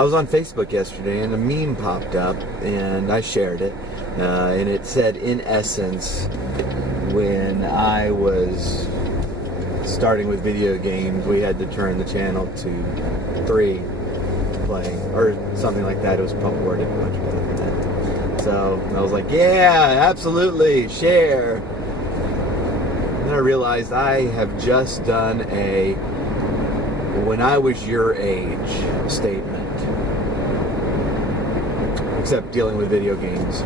I was on Facebook yesterday and a meme popped up and I shared it. And it said, in essence, when I was starting with video games, we had to turn the channel to 3 to play, or something like that. It was probably worded much better than that. So I was like, yeah, absolutely, share. And then I realized I have just done a when I was your age statement. Except dealing with video games.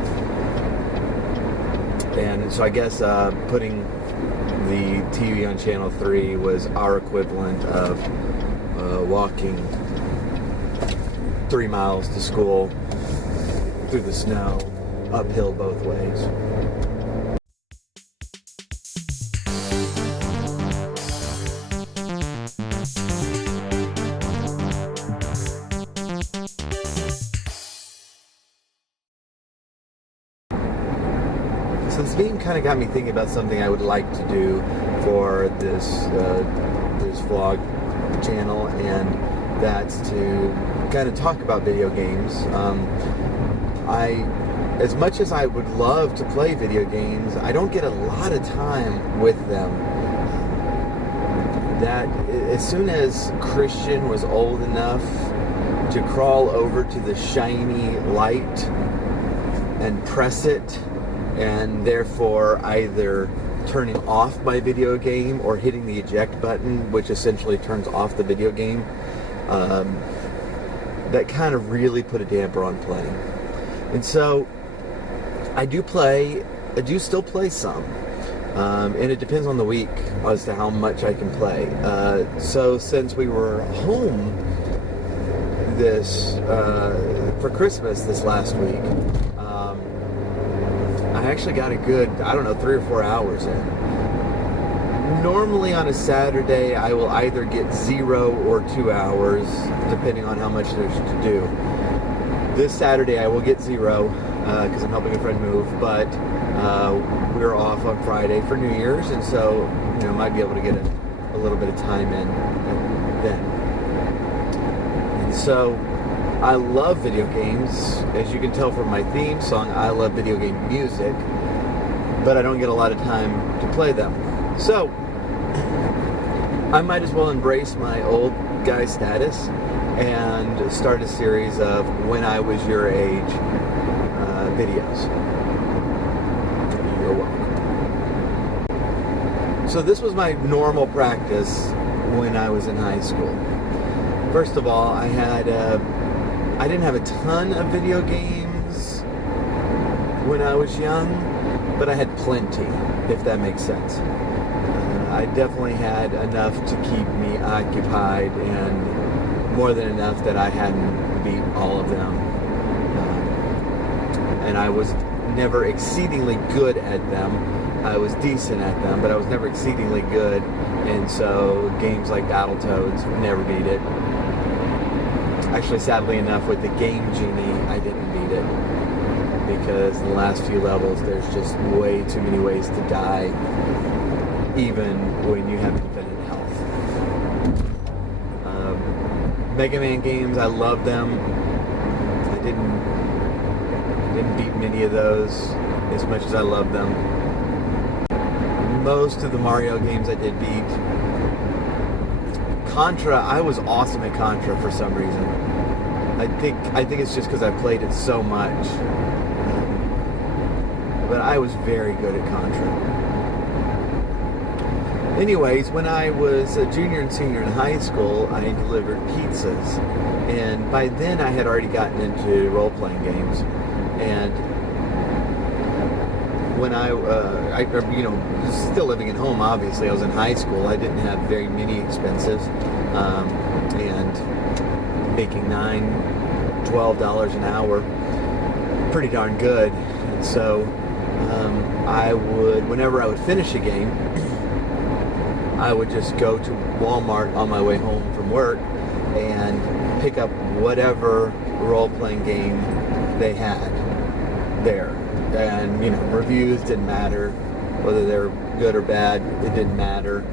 And so I guess putting the TV on channel 3 was our equivalent of walking 3 miles to school through the snow, uphill both ways. So this meme kind of got me thinking about something I would like to do for this vlog channel, and that's to kind of talk about video games. As much as I would love to play video games, I don't get a lot of time with them. That as soon as Christian was old enough to crawl over to the shiny light and press it, and therefore either turning off my video game or hitting the eject button, which essentially turns off the video game, that kind of really put a damper on playing. And so I do still play some, and it depends on the week as to how much I can play. So since we were home for Christmas this last week, I actually got a good, 3 or 4 hours in. Normally on a Saturday, I will either get 0 or 2 hours, depending on how much there's to do. This Saturday, I will get 0, because I'm helping a friend move, but we're off on Friday for New Year's, and so, might be able to get a little bit of time in then. And so, I love video games. As you can tell from my theme song, I love video game music, but I don't get a lot of time to play them. So, I might as well embrace my old guy status and start a series of when I was your age videos. You're welcome. So this was my normal practice when I was in high school. First of all, I didn't have a ton of video games when I was young, but I had plenty, if that makes sense. I definitely had enough to keep me occupied, and more than enough that I hadn't beat all of them. And I was never exceedingly good at them. I was decent at them, but I was never exceedingly good, and so games like Battletoads, never beat it. Actually, sadly enough, with the Game Genie, I didn't beat it, because in the last few levels, there's just way too many ways to die, even when you have infinite health. Mega Man games, I love them. I didn't beat many of those as much as I love them. Most of the Mario games I did beat. Contra, I was awesome at Contra for some reason. I think it's just because I played it so much. But I was very good at Contra. Anyways, when I was a junior and senior in high school, I delivered pizzas. And by then I had already gotten into role-playing games. And when I still living at home, obviously. I was in high school. I didn't have very many expenses. And making $12 an hour, pretty darn good. And so whenever I would finish a game, I would just go to Walmart on my way home from work and pick up whatever role-playing game they had there. And, reviews didn't matter. Whether they were good or bad, it didn't matter.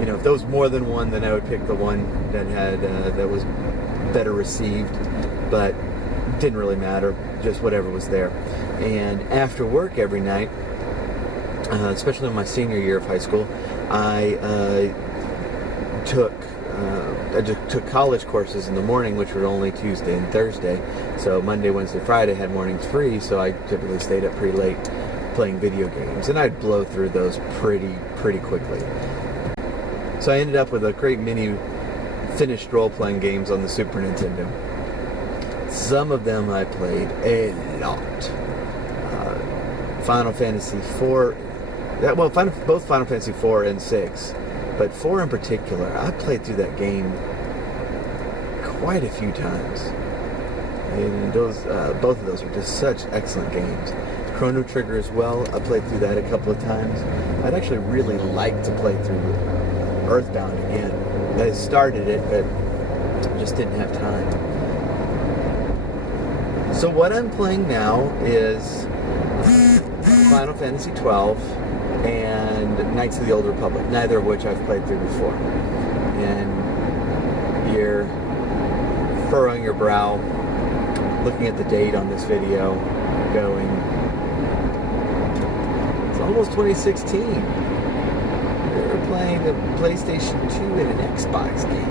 You know, if there was more than one, then I would pick the one that had that was better received. But it didn't really matter, just whatever was there. And after work every night, especially in my senior year of high school, I just took college courses in the morning, which were only Tuesday and Thursday. So Monday, Wednesday, Friday had mornings free, so I typically stayed up pretty late playing video games, and I'd blow through those pretty quickly. So I ended up with a great many finished role-playing games on the Super Nintendo. Some of them I played a lot. Final Fantasy IV, both Final Fantasy IV and 6, but 4 in particular, I played through that game quite a few times. And those, both of those were just such excellent games. Chrono Trigger as well, I played through that a couple of times. I'd actually really like to play through Earthbound again. I started it, but just didn't have time. So what I'm playing now is Final Fantasy XII and Knights of the Old Republic, neither of which I've played through before. And you're furrowing your brow, looking at the date on this video, going, it's almost 2016. We're playing a PlayStation 2 and an Xbox game.